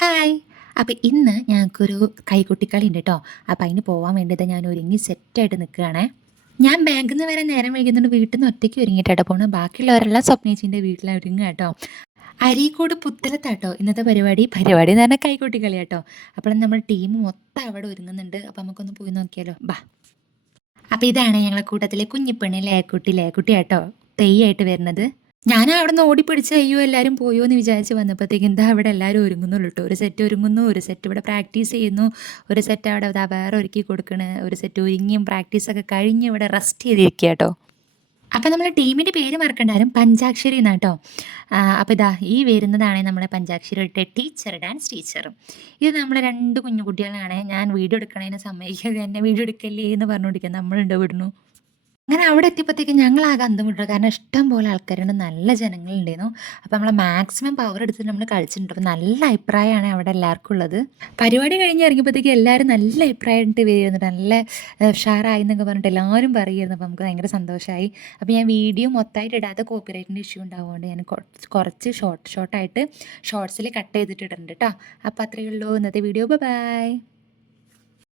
Hi. അപ്പം ഇന്ന് ഞങ്ങൾക്കൊരു കൈകൊട്ടിക്കളി ഉണ്ട് കേട്ടോ. അപ്പം അതിന് പോവാൻ വേണ്ടിയിട്ട് ഞാൻ ഒരുങ്ങി സെറ്റായിട്ട് നിൽക്കുകയാണേ. ഞാൻ ബാങ്കിൽ നിന്ന് വരാൻ നേരം വൈകുന്നുണ്ട് വീട്ടിൽ നിന്ന് ഒറ്റയ്ക്ക് ഒരുങ്ങിയിട്ടാട്ടോ പോണത്. ബാക്കിയുള്ളവരെല്ലാം സ്വപ്നേച്ചീൻ്റെ വീട്ടിലാണ് ഒരുങ്ങുക കേട്ടോ. അരീക്കോട് പുത്തലത്താട്ടോ ഇന്നത്തെ പരിപാടി. പരിപാടി എന്ന് പറഞ്ഞാൽ കൈകൊട്ടിക്കളി കേട്ടോ. അപ്പോൾ നമ്മൾ ടീം മൊത്തം അവിടെ ഒരുങ്ങുന്നുണ്ട്. അപ്പം നമുക്കൊന്ന് പോയി നോക്കിയാലോ. ബാ. അപ്പം ഇതാണ് ഞങ്ങളെ കൂട്ടത്തിലെ കുഞ്ഞിപ്പെണ്ണ് ലേക്കുട്ടി കേട്ടോ. തെയ്യായിട്ട് വരുന്നത്. ഞാൻ അവിടുന്ന് ഓടിപ്പിടിച്ച് അയ്യോ എല്ലാവരും പോയോ എന്ന് വിചാരിച്ച് വന്നപ്പോഴത്തേക്കും എന്താ അവിടെ എല്ലാവരും ഒരുങ്ങുന്നുള്ളൂ കേട്ടോ. ഒരു സെറ്റ് ഒരുങ്ങുന്നു, ഒരു സെറ്റ് ഇവിടെ പ്രാക്ടീസ് ചെയ്യുന്നു, ഒരു സെറ്റ് അവിടെ ഇതാ വേറെ ഒരുക്കി കൊടുക്കണ്, ഒരു സെറ്റ് ഒരുങ്ങിയും പ്രാക്ടീസൊക്കെ കഴിഞ്ഞ് ഇവിടെ റെസ്റ്റ് ചെയ്തിരിക്കുക കേട്ടോ. അപ്പം നമ്മുടെ ടീമിൻ്റെ പേര് മറക്കണ്ടാരും പഞ്ചാക്ഷരി എന്നാണ് കേട്ടോ. അപ്പോൾ ഇതാ ഈ വരുന്നതാണ് നമ്മുടെ പഞ്ചാക്ഷരി ഇട്ട ടീച്ചർ, ഡാൻസ് ടീച്ചറും. ഇത് നമ്മുടെ 2 കുഞ്ഞു കുട്ടികളാണ്. ഞാൻ വീഡിയോ എടുക്കണതിന് സമ്മതിക്കാതെ എന്നെ വീഡിയോ എടുക്കല്ലേ എന്ന് പറഞ്ഞുകൊണ്ടിരിക്കുക. നമ്മളുണ്ടോ വിടുന്നു. അങ്ങനെ അവിടെ എത്തിയപ്പോഴത്തേക്കും ഞങ്ങളാകെ അന്തം വിട്ടു. കാരണം ഇഷ്ടം പോലെ ആൾക്കാരുണ്ട്, നല്ല ജനങ്ങളുണ്ടായിരുന്നു. അപ്പോൾ നമ്മളെ മാക്സിമം പവർ എടുത്തിട്ട് നമ്മൾ കളിച്ചിട്ടുണ്ട്. അപ്പോൾ നല്ല അഭിപ്രായമാണ് അവിടെ എല്ലാവർക്കും ഉള്ളത്. പരിപാടി കഴിഞ്ഞ് ഇറങ്ങിയപ്പോഴത്തേക്കും എല്ലാവരും നല്ല അഭിപ്രായം ഇട്ട് വരുന്നുണ്ട്. നല്ല ഉഷാറായി എന്നൊക്കെ പറഞ്ഞിട്ട് എല്ലാവരും പറയുമായിരുന്നു. അപ്പോൾ നമുക്ക് ഭയങ്കര സന്തോഷമായി. അപ്പോൾ ഞാൻ വീഡിയോ മൊത്തമായിട്ട് ഇടാത്ത കോപ്പിറൈറ്റിൻ്റെ ഇഷ്യൂ ഉണ്ടാവുകൊണ്ട് ഞാൻ കുറച്ച് ഷോർട്ടായിട്ട് ഷോർട്സിൽ കട്ട് ചെയ്തിട്ടിട്ടുണ്ട് കേട്ടോ. അപ്പോൾ അത്രയേ ഉള്ളൂ ഇന്നത്തെ വീഡിയോ. ബൈ.